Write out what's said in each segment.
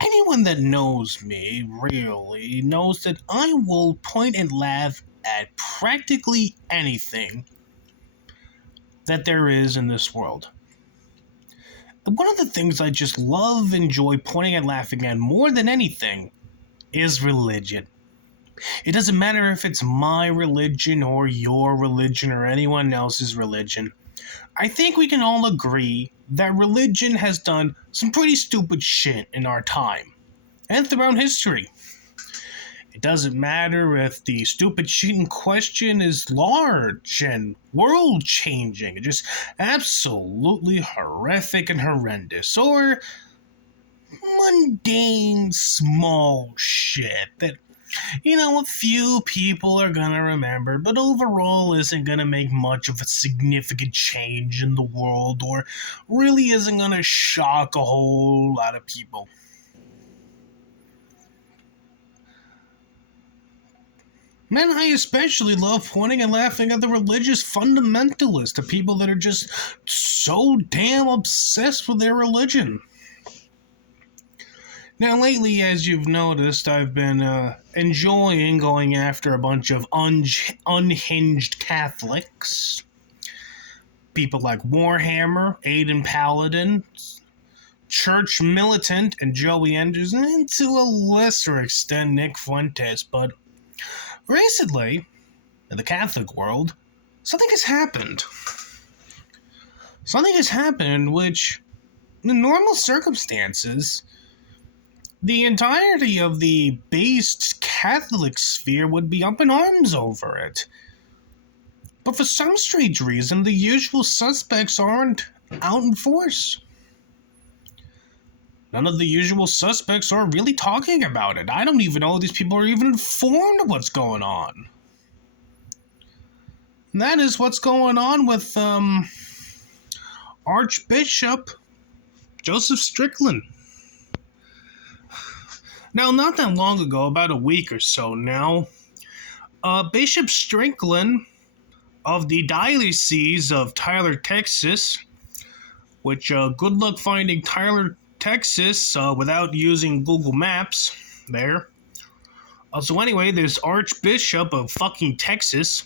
Anyone that knows me really knows that I will point and laugh at practically anything that there is in this world. One of the things I just love, enjoy pointing and laughing at more than anything is religion. It doesn't matter if it's my religion or your religion or anyone else's religion. I think we can all agree that religion has done some pretty stupid shit in our time and throughout history. It doesn't matter if the stupid shit in question is large and world changing, just absolutely horrific and horrendous, or mundane small shit that, a few people are gonna remember, but overall isn't gonna make much of a significant change in the world or really isn't gonna shock a whole lot of people. Man, I especially love pointing and laughing at the religious fundamentalists, the people that are just so damn obsessed with their religion. Now, lately, as you've noticed, I've been enjoying going after a bunch of unhinged Catholics. People like Warhammer, Aiden Paladin, Church Militant, and Joey Enders, and to a lesser extent, Nick Fuentes, but recently, in the Catholic world, something has happened. Something has happened which, in normal circumstances, the entirety of the based Catholic sphere would be up in arms over it. But for some strange reason, the usual suspects aren't out in force. None of the usual suspects are really talking about it. I don't even know these people are even informed of what's going on. And that is what's going on with Archbishop Joseph Strickland. Now, not that long ago, about a week or so now, Bishop Strickland of the Diocese of Tyler, Texas, which good luck finding Tyler, Texas without using Google Maps there. So anyway, this Archbishop of fucking Texas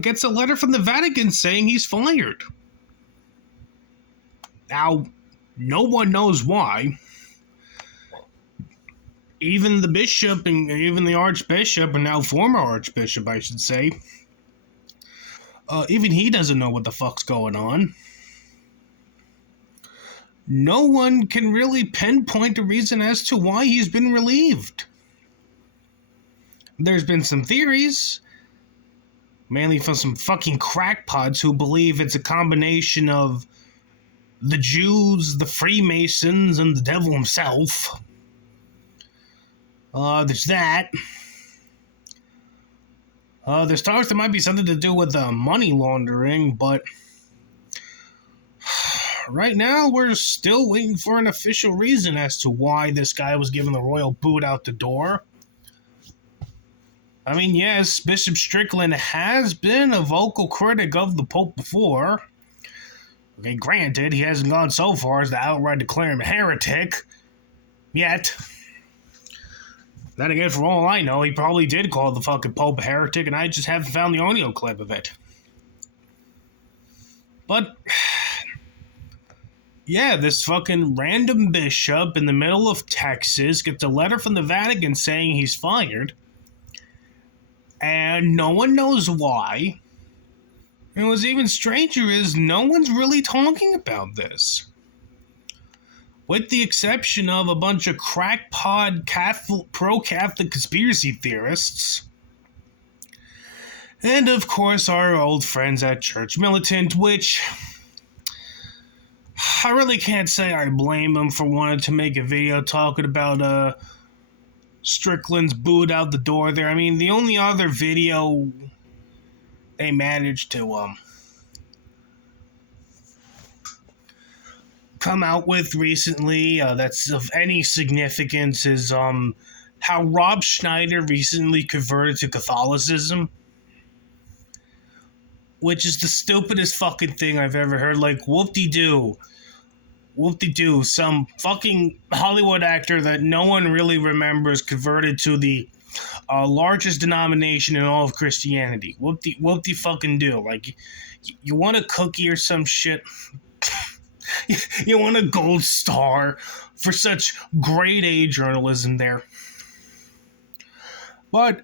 gets a letter from the Vatican saying he's fired. Now, no one knows why. Even the bishop and even the archbishop, and now former archbishop, I should say, even he doesn't know what the fuck's going on. No one can really pinpoint a reason as to why he's been relieved. There's been some theories, mainly from some fucking crackpots who believe it's a combination of the Jews, the Freemasons, and the devil himself. There's that. There's talks there might be something to do with money laundering, but right now we're still waiting for an official reason as to why this guy was given the royal boot out the door. I mean, yes, Bishop Strickland has been a vocal critic of the Pope before. Okay, granted, he hasn't gone so far as to outright declare him a heretic yet. Then again, for all I know, he probably did call the fucking Pope a heretic, and I just haven't found the audio clip of it. But, yeah, this fucking random bishop in the middle of Texas gets a letter from the Vatican saying he's fired, and no one knows why. And what's even stranger is no one's really talking about this. With the exception of a bunch of crackpot pro-Catholic conspiracy theorists. And of course our old friends at Church Militant, which I really can't say I blame them for wanting to make a video talking about Strickland's boot out the door there. I mean, the only other video they managed to come out with recently that's of any significance is how Rob Schneider recently converted to Catholicism, which is the stupidest fucking thing I've ever heard. Like, whoop-de-doo. whoop-de-doo, some fucking Hollywood actor that no one really remembers converted to the largest denomination in all of Christianity. Whoop-de-fucking-do. Like, you want a cookie or some shit? You want a gold star for such grade A journalism there. But,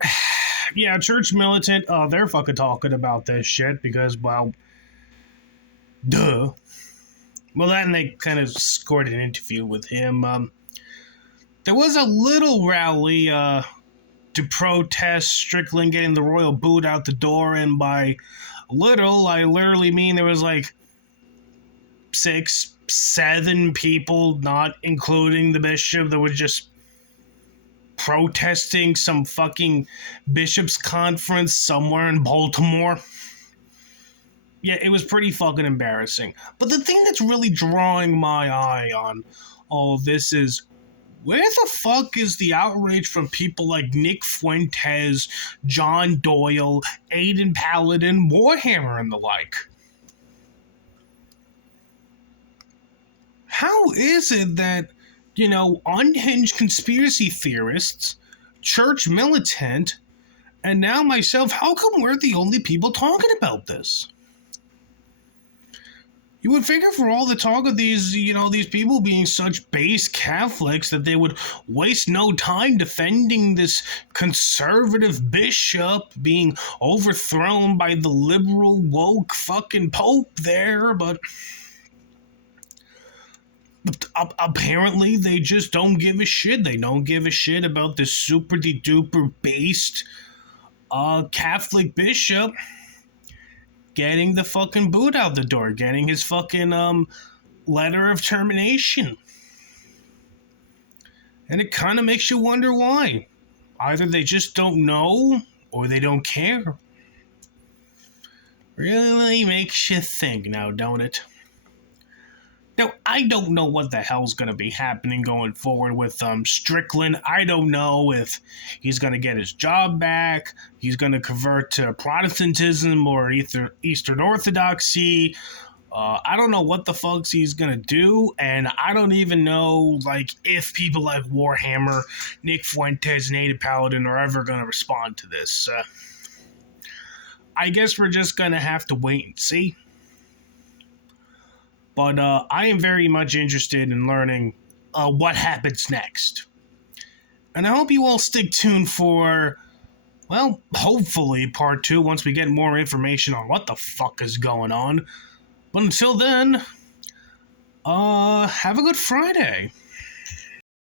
yeah, Church Militant, they're fucking talking about this shit because, well, duh. Well, then they kind of scored an interview with him. There was a little rally to protest Strickland getting the royal boot out the door, and by little, I literally mean there was like 6, 7 people, not including the bishop, that were just protesting some fucking bishops' conference somewhere in Baltimore. Yeah, it was pretty fucking embarrassing. But the thing that's really drawing my eye on all of this is, where the fuck is the outrage from people like Nick Fuentes, John Doyle, Aiden Paladin, Warhammer, and the like? How is it that, unhinged conspiracy theorists, church militant, and now myself, how come we're the only people talking about this? You would figure for all the talk of these, these people being such base Catholics that they would waste no time defending this conservative bishop being overthrown by the liberal woke fucking pope there, but apparently they just don't give a shit. They don't give a shit about this super-de-duper based Catholic bishop getting the fucking boot out the door, getting his fucking letter of termination. And it kind of makes you wonder why. Either they just don't know, or they don't care. Really makes you think now, don't it? Now, I don't know what the hell's going to be happening going forward with Strickland. I don't know if he's going to get his job back, he's going to convert to Protestantism or Eastern Orthodoxy. I don't know what the fuck he's going to do, and I don't even know if people like Warhammer, Nick Fuentes, and Aiden Paladin are ever going to respond to this. I guess we're just going to have to wait and see. But I am very much interested in learning what happens next. And I hope you all stick tuned for, well, hopefully part 2 once we get more information on what the fuck is going on. But until then, have a good Friday.